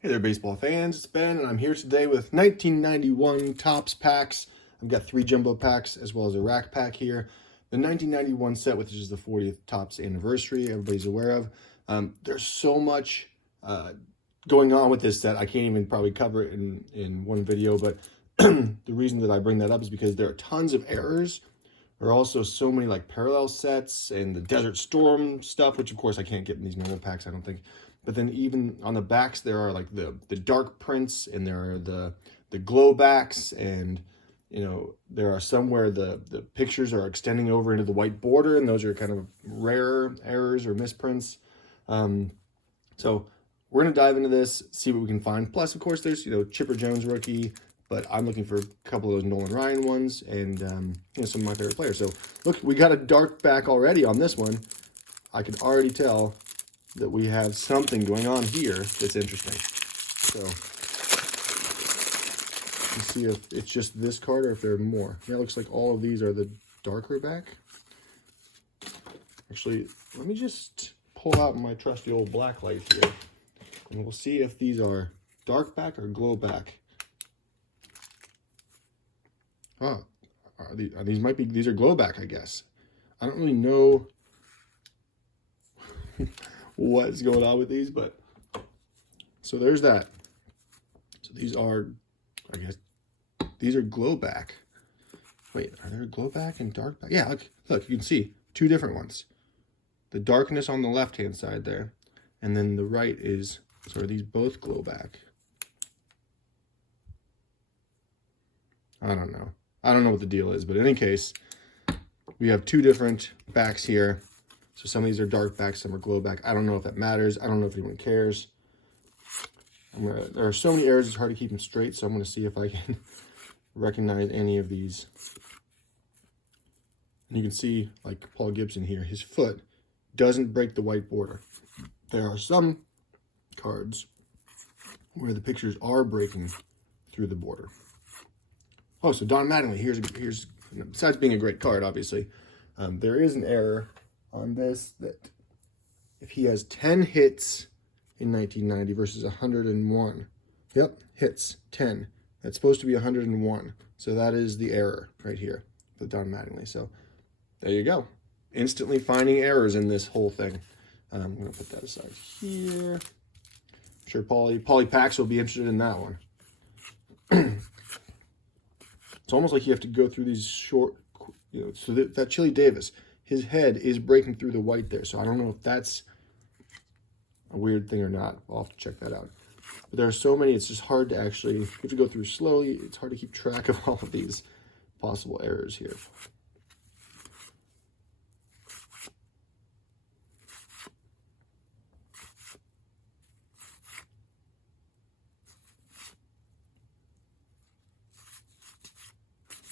Hey there, baseball fans. It's Ben, and I'm here today with 1991 Topps packs. I've got 3 jumbo packs as well as a rack pack here. The 1991 set, which is the 40th Topps anniversary, everybody's aware of. There's so much going on with this set. I can't even probably cover it in one video, but the reason that I bring that up is because there are tons of errors. There are also so many like parallel sets and the Desert Storm stuff, which of course I can't get in these normal packs, I don't think. But then even on the backs, there are like the dark prints, and there are the glow backs, and you know, there are some where the pictures are extending over into the white border, and those are kind of rare errors or misprints. So we're gonna dive into this, see what we can find. Plus, of course, there's Chipper Jones rookie, but I'm looking for a couple of those Nolan Ryan ones, and some of my favorite players. So look, we got a dark back already on this one. I can already tell that we have something going on here that's interesting. So let's see if it's just this card or if there are more. Yeah, it looks like all of these are the darker back. Actually, let me just pull out my trusty old black light here, and we'll see if these are dark back or glow back. Oh, these are glow back, I guess. I don't really know what's going on with these, but so there's that. So these are, I guess, these are glow back. Wait, are there glow back and dark back? Yeah, look, you can see 2 different ones. The darkness on the left-hand side there, and then the right is, so are these both glow back? I don't know. I don't know what the deal is, but in any case, we have 2 different backs here. So some of these are dark back, some are glow back. I don't know if that matters. I don't know if anyone cares. There are so many errors, it's hard to keep them straight, so I'm going to see if I can recognize any of these. And you can see, like Paul Gibson here, his foot doesn't break the white border. There are some cards where the pictures are breaking through the border. Oh, so Don Mattingly, here's besides being a great card, obviously, there is an error on this that if he has 10 hits in 1990 versus 101, yep, hits 10, that's supposed to be 101. So that is the error right here with Don Mattingly. So there you go, instantly finding errors in this whole thing. I'm gonna put that aside here. I'm sure Paulie Pax will be interested in that one. It's almost like you have to go through these short, so that Chili Davis, his head is breaking through the white there. So I don't know if that's a weird thing or not. I'll have to check that out. But there are so many, it's just hard to actually, you have to go through slowly. It's hard to keep track of all of these possible errors here.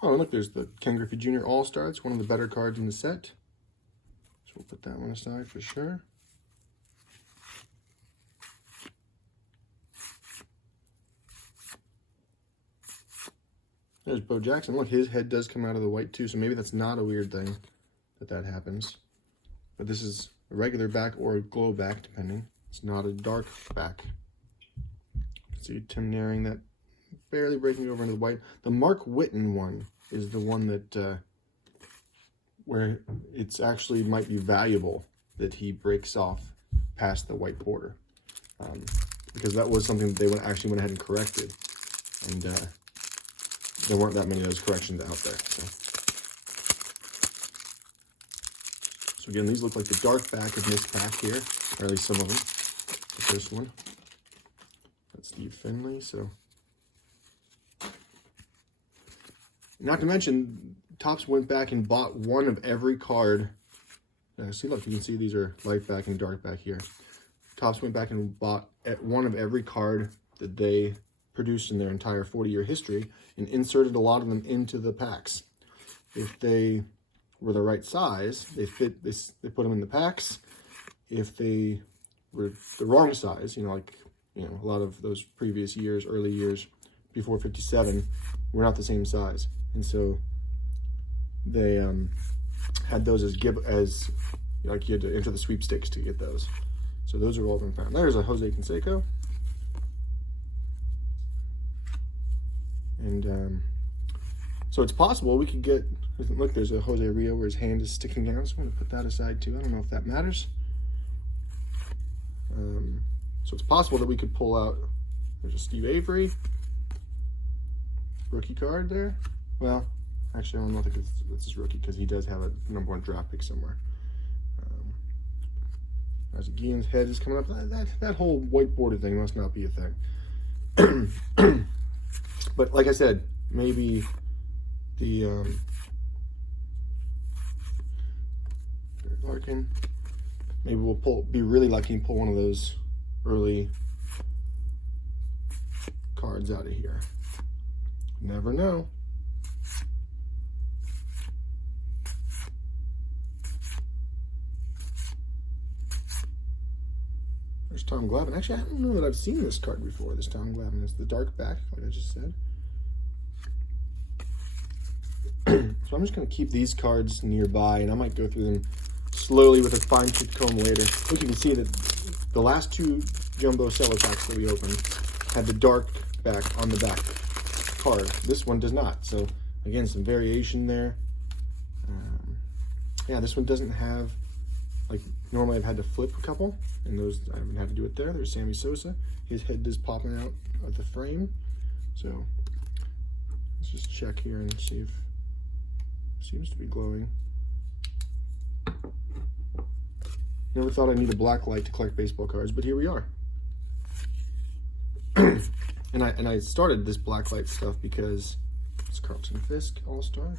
Oh, and look, there's the Ken Griffey Jr. All-Star. It's one of the better cards in the set. So we'll put that one aside for sure. There's Bo Jackson. Look, his head does come out of the white too, so maybe that's not a weird thing that happens. But this is a regular back or a glow back, depending. It's not a dark back. You can see Tim Naring, that barely breaking over into the white. The Mark Whitten one is the one that where it's actually might be valuable that he breaks off past the white border, because that was something that they actually went ahead and corrected, and there weren't that many of those corrections out there. So again, these look like the dark back of this pack here, or at least some of them. The first one, that's Steve Finley. So not to mention, Topps went back and bought one of every card. See, look, you can see these are light back and dark back here. Topps went back and bought one of every card that they produced in their entire 40-year history and inserted a lot of them into the packs. If they were the right size, they put them in the packs. If they were the wrong size, a lot of those previous years, early years before 57, were not the same size. And so they had those as like you had to enter the sweepstakes to get those. So those are all been found. There's a Jose Canseco. And so it's possible we could get, look, there's a Jose Rio where his hand is sticking out, so I'm going to put that aside too. I don't know if that matters. So it's possible that we could pull out, there's a Steve Avery rookie card there. Well, actually, I don't think it's his rookie because he does have a #1 draft pick somewhere. As Guillen's head is coming up, that whole whiteboarded thing must not be a thing. But like I said, maybe the Larkin. Maybe we'll be really lucky and pull one of those early cards out of here. Never know. There's Tom Glavine. Actually, I don't know that I've seen this card before. This Tom Glavine is the dark back, like I just said. So I'm just going to keep these cards nearby, and I might go through them slowly with a fine-tooth comb later. Look, you can see that the last two jumbo cello packs that we opened had the dark back on the back card. This one does not. So again, some variation there. Yeah, this one doesn't have, like, normally I've had to flip a couple, and those I haven't had to do it there. There's Sammy Sosa. His head is popping out of the frame. So let's just check here and see if it seems to be glowing. Never thought I'd need a black light to collect baseball cards, but here we are. and I started this black light stuff because it's Carlton Fisk All-Star,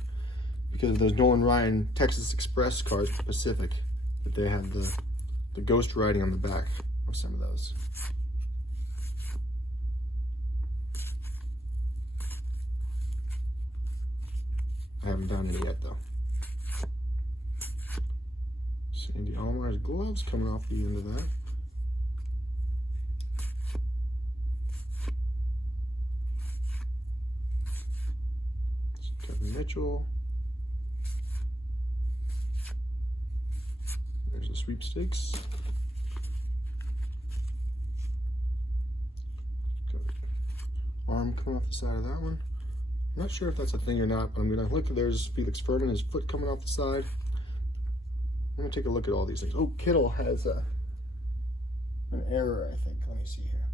because of those Nolan Ryan Texas Express cards for Pacific, that they had the ghost writing on the back of some of those. I haven't done any yet though. Sandy Almar's gloves coming off the end of that. Kevin Mitchell. There's the sweepstakes. Got arm coming off the side of that one. I'm not sure if that's a thing or not, but I'm going to look. There's Felix Furman, his foot coming off the side. I'm going to take a look at all these things. Oh, Kittle has an error, I think. Let me see here.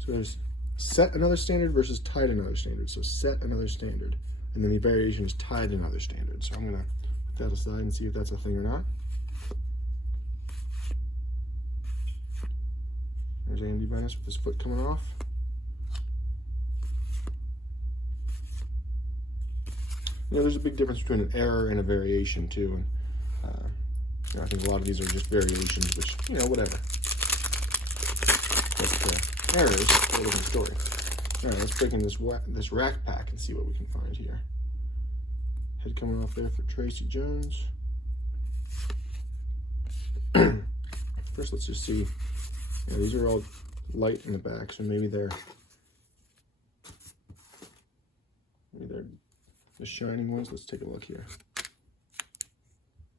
So there's set another standard versus tied another standard. So set another standard. And then the variation is tied another standard. So I'm going to put that aside and see if that's a thing or not. There's Andy Venice with his foot coming off. You know, there's a big difference between an error and a variation too, and you know, I think a lot of these are just variations, which, you know, whatever. But errors, a different story. All right, let's break in this rack pack and see what we can find here. Head coming off there for Tracy Jones. First, let's just see. Yeah, these are all light in the back, so maybe they're the shining ones. Let's take a look here.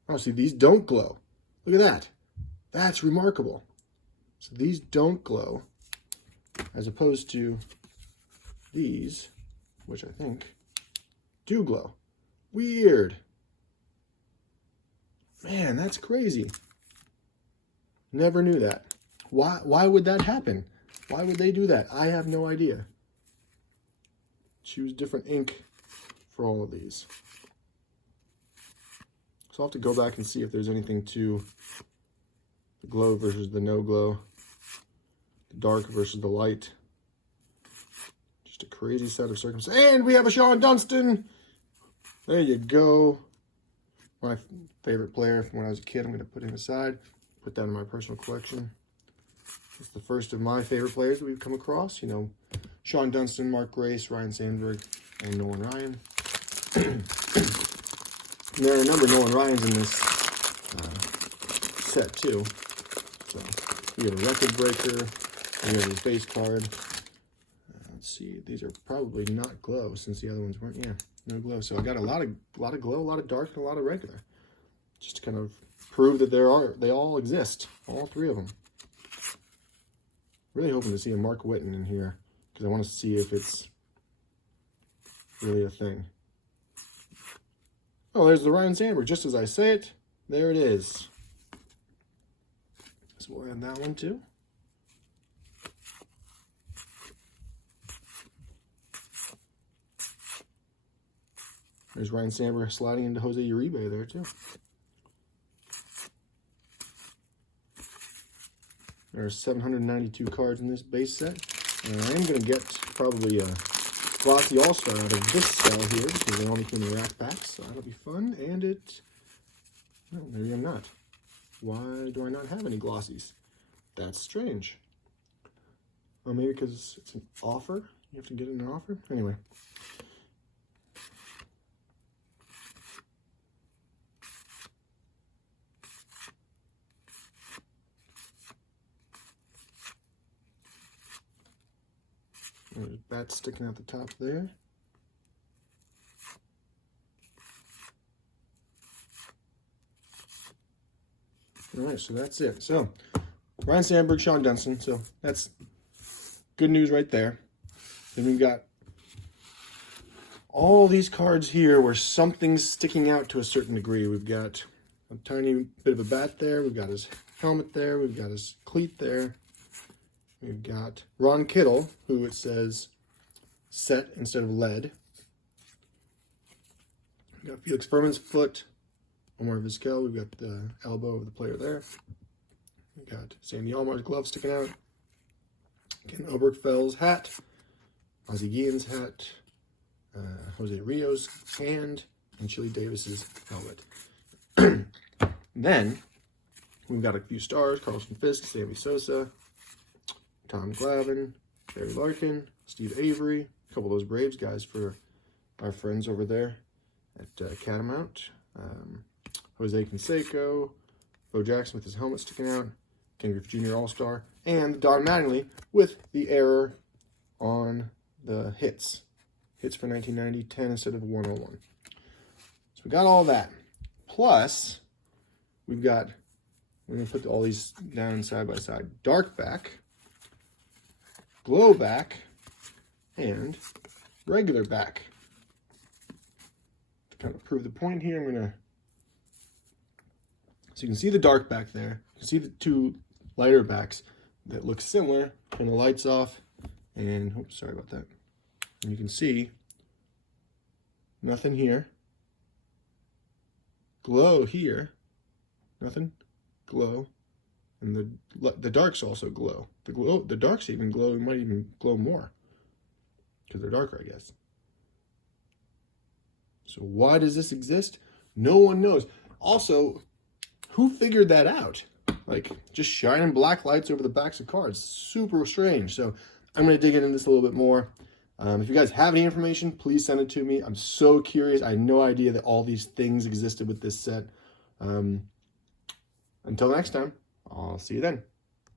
Oh, see, these don't glow. Look at that. That's remarkable. So these don't glow, as opposed to these, which I think do glow. Weird. Man, that's crazy. Never knew that. Why would that happen? Why would they do that? I have no idea. Choose different ink for all of these. So I'll have to go back and see if there's anything to the glow versus the no glow, the dark versus the light. Just a crazy set of circumstances. And we have a Sean Dunston. There you go. My favorite player from when I was a kid. I'm going to put him aside. Put that in my personal collection. It's the first of my favorite players that we've come across. You know, Sean Dunston, Mark Grace, Ryan Sandberg, and Nolan Ryan. And there are a number of Nolan Ryans in this set too. So we have a record breaker. We have his base card. Let's see. These are probably not glow since the other ones weren't. Yeah, no glow. So I got a lot of glow, a lot of dark, and a lot of regular. Just to kind of prove that they all exist, all three of them. Really hoping to see a Mark Whitten in here, because I want to see if it's really a thing. Oh, there's the Ryan Sandberg. Just as I say it, there it is. So we'll add that one too. There's Ryan Sandberg sliding into Jose Uribe there too. There are 792 cards in this base set. And I am going to get probably a glossy all-star out of this cell here because they only came in rack packs, so that'll be fun. And it... no, maybe I'm not. Why do I not have any glossies? That's strange. Oh, maybe because it's an offer? You have to get in an offer? Anyway. There's bats sticking out the top there. All right, so that's it. So, Ryan Sandberg, Sean Dunston. So, that's good news right there. Then we've got all these cards here where something's sticking out to a certain degree. We've got a tiny bit of a bat there. We've got his helmet there. We've got his cleat there. We've got Ron Kittle, who it says set instead of lead. We've got Felix Ferman's foot. Omar Vizquel, we've got the elbow of the player there. We've got Sandy Almar's glove sticking out. Ken Oberkfeld's hat. Ozzie Guillen's hat. Jose Rios' hand. And Chili Davis's helmet. Then, we've got a few stars. Carlton Fisk, Sammy Sosa. Tom Glavine, Barry Larkin, Steve Avery, a couple of those Braves guys for our friends over there at Catamount. Jose Canseco, Bo Jackson with his helmet sticking out, Ken Griffey Jr. All-Star, and Don Mattingly with the error on the hits. Hits for 1990, 10 instead of 101. So we got all that. Plus, we're going to put all these down side by side. Dark back, glow back, and regular back. To kind of prove the point here, I'm going to... so you can see the dark back there. You can see the two lighter backs that look similar. Turn the lights off, and... oops, sorry about that. And you can see nothing here. Glow here. Nothing. Glow. And the darks also glow. The darks even glow. It might even glow more because they're darker, I guess. So why does this exist? No one knows. Also, who figured that out? Like, just shining black lights over the backs of cards. Super strange. So I'm going to dig into this a little bit more. If you guys have any information, please send it to me. I'm so curious. I had no idea that all these things existed with this set. Until next time. I'll see you then.